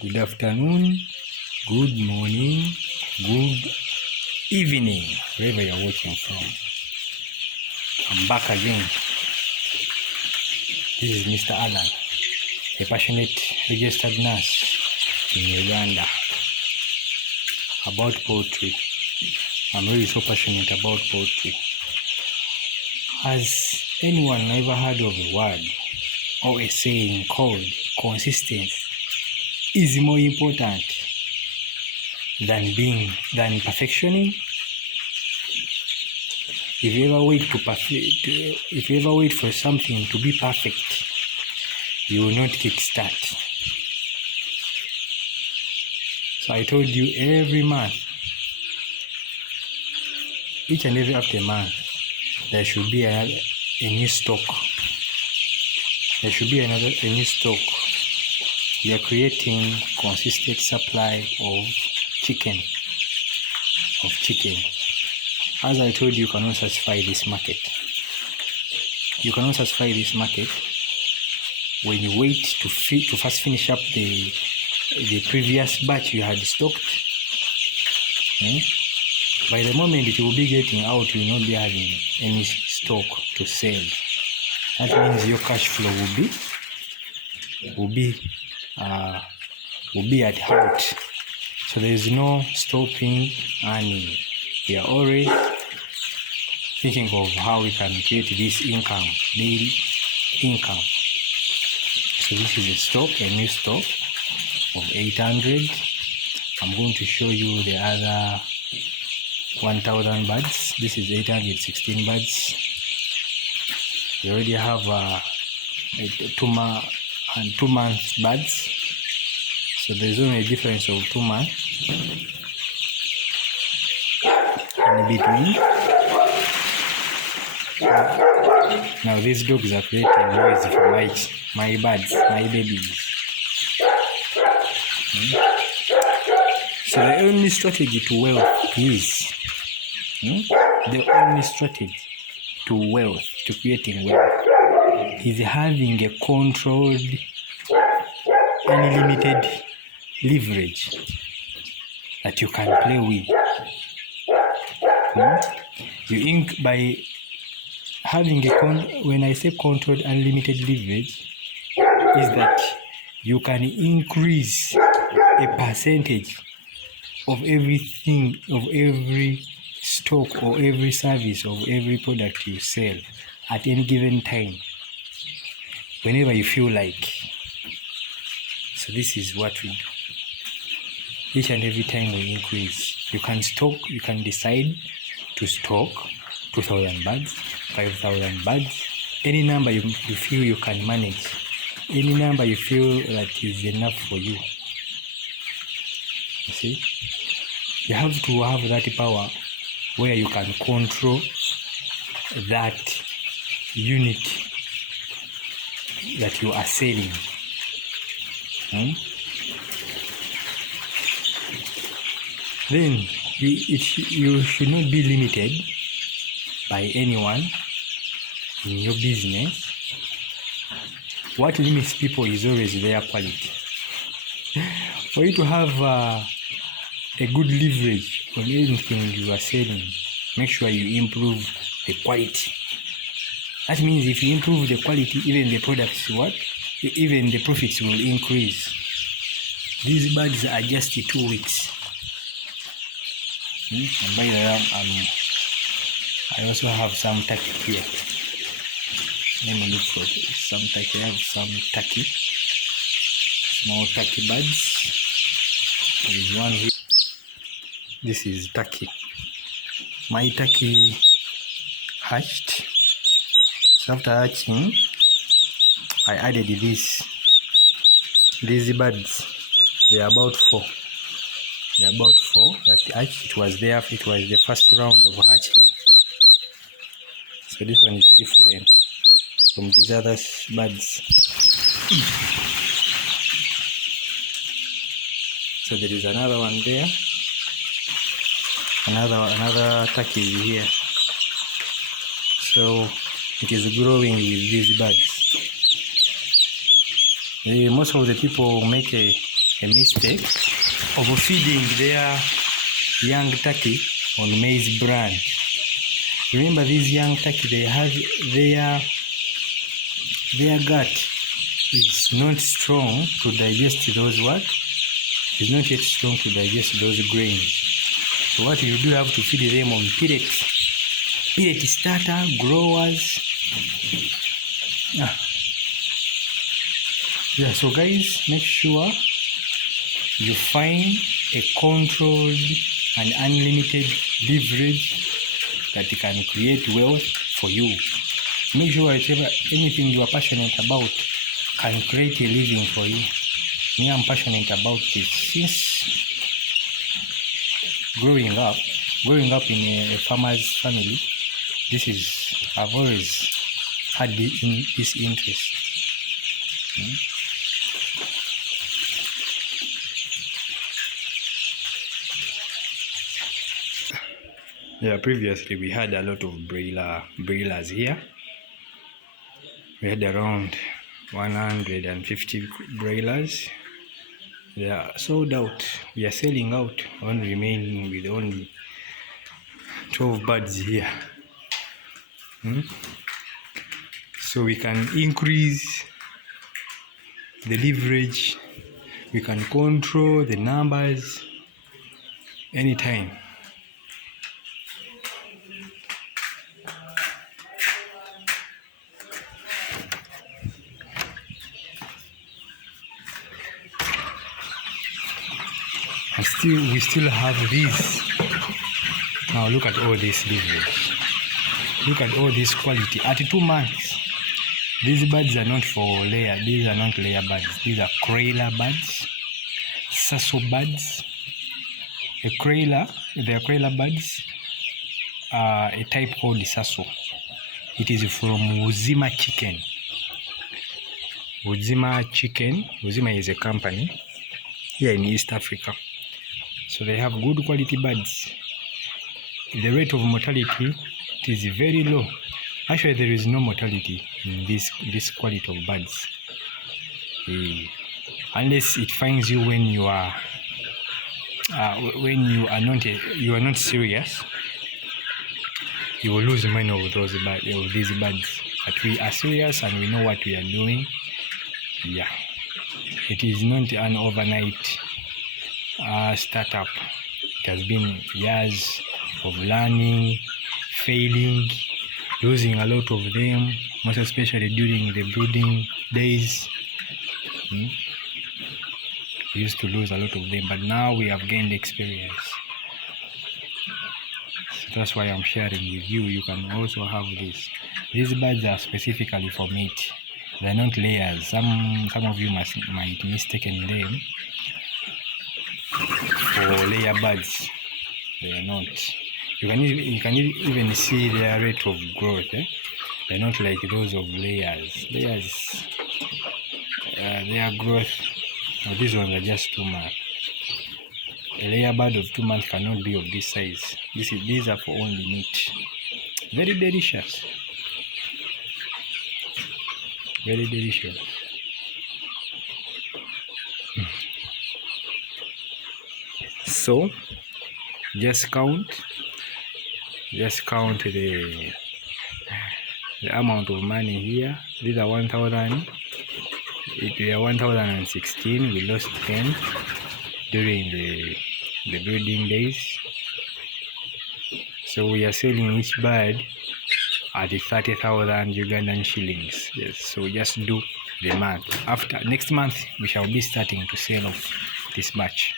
Good afternoon, good morning, good evening, wherever you're watching from. I'm back again. This is Mr. Alan, a passionate registered nurse in Uganda, about poultry. I'm really so passionate about poultry. Has anyone ever heard of a word or a saying called consistency is more important than perfectioning? If you ever wait for something to be perfect, you will not kickstart. So I told you every month, each and every after month, there should be a new stock. There should be a new stock. We are creating consistent supply of chicken. As I told you, you cannot satisfy this market. You cannot satisfy this market when you wait to first finish up the previous batch you had stocked. By the moment it will be getting out, you will not be having any stock to sell. That means your cash flow will be at halt. So there is no stopping earning. We are always thinking of how we can create this income, daily income. So this is a new stock of 800. I'm going to show you the other 1,000 birds. This is 816 birds. We already have 2 months birds. So there's only a difference of 2 months in between. Now these dogs are creating noise for my birds, my babies. So the only strategy to wealth is to creating wealth is having a controlled, unlimited leverage that you can play with. By having when I say controlled unlimited leverage, is that you can increase a percentage of everything, of every stock or every service, of every product you sell at any given time, whenever you feel like. So this is what we do. Each and every time we increase, you can decide to stock 2,000 birds, 5,000 birds, any number you feel you can manage, any number you feel like is enough for you. You see, you have to have that power where you can control that unit that you are selling. Then you should not be limited by anyone in your business. What limits people is always their quality. For you to have a good leverage on anything you are selling, make sure you improve the quality. That means if you improve the quality, even the profits will increase. These birds are just 2 weeks. And by the way, I also have some turkey here. Let me look for some turkey. I have some turkey, small turkey birds. There is one here. This is turkey. My turkey hatched. So after hatching, I added these birds. They are about 4. That hatched. It was the first round of hatching. So this one is different from these other birds. So there is another one there. Another turkey here. So it is growing with these birds. Most of the people make a a mistake of feeding their young turkey on maize bran. Remember, these young turkey, they have their gut is not strong to digest those what? Is not yet strong to digest those grains. So what you do, you have to feed them on pellet starter, growers. Yeah, so guys, make sure you find a controlled and unlimited leverage that can create wealth for you. Make sure anything you are passionate about can create a living for you. Me, I'm passionate about this since growing up in a farmer's family. I've always had this interest. Yeah, previously we had a lot of broilers here. We had around 150 broilers. They are sold out. We are selling out, only remaining with only 12 birds here. So we can increase the leverage, we can control the numbers anytime. And we still have this. Now look at all this leverage. Look at all this quality. At 2 months, these birds are not for layer. These are not layer birds. These are crailer birds, sasso birds. The crailer birds are a type called sasso. It is from Uzima chicken. Uzima is a company here in East Africa. So they have good quality birds. The rate of mortality is very low. Actually, there is no mortality in this quality of birds, unless it finds you when you are not serious. You will lose many of these birds. But we are serious and we know what we are doing. Yeah, it is not an overnight startup. It has been years of learning, failing, losing a lot of them, most especially during the brooding days. We used to lose a lot of them, but now we have gained experience. So that's why I'm sharing with you. You can also have this. These birds are specifically for meat. They're not layers. Some of you might mistaken them for layer birds. They are not. You can even see their rate of growth. They're not like those of layers. Their growth. These ones are just 2 months. A layer bird of 2 months cannot be of this size. These are for only meat. Very delicious. Very delicious. So just count the amount of money here. These are 1,000. They are 1,016. We lost 10 during the breeding days. So we are selling each bird at 30,000 Ugandan shillings. Yes. So just do the math. After next month, we shall be starting to sell off this batch.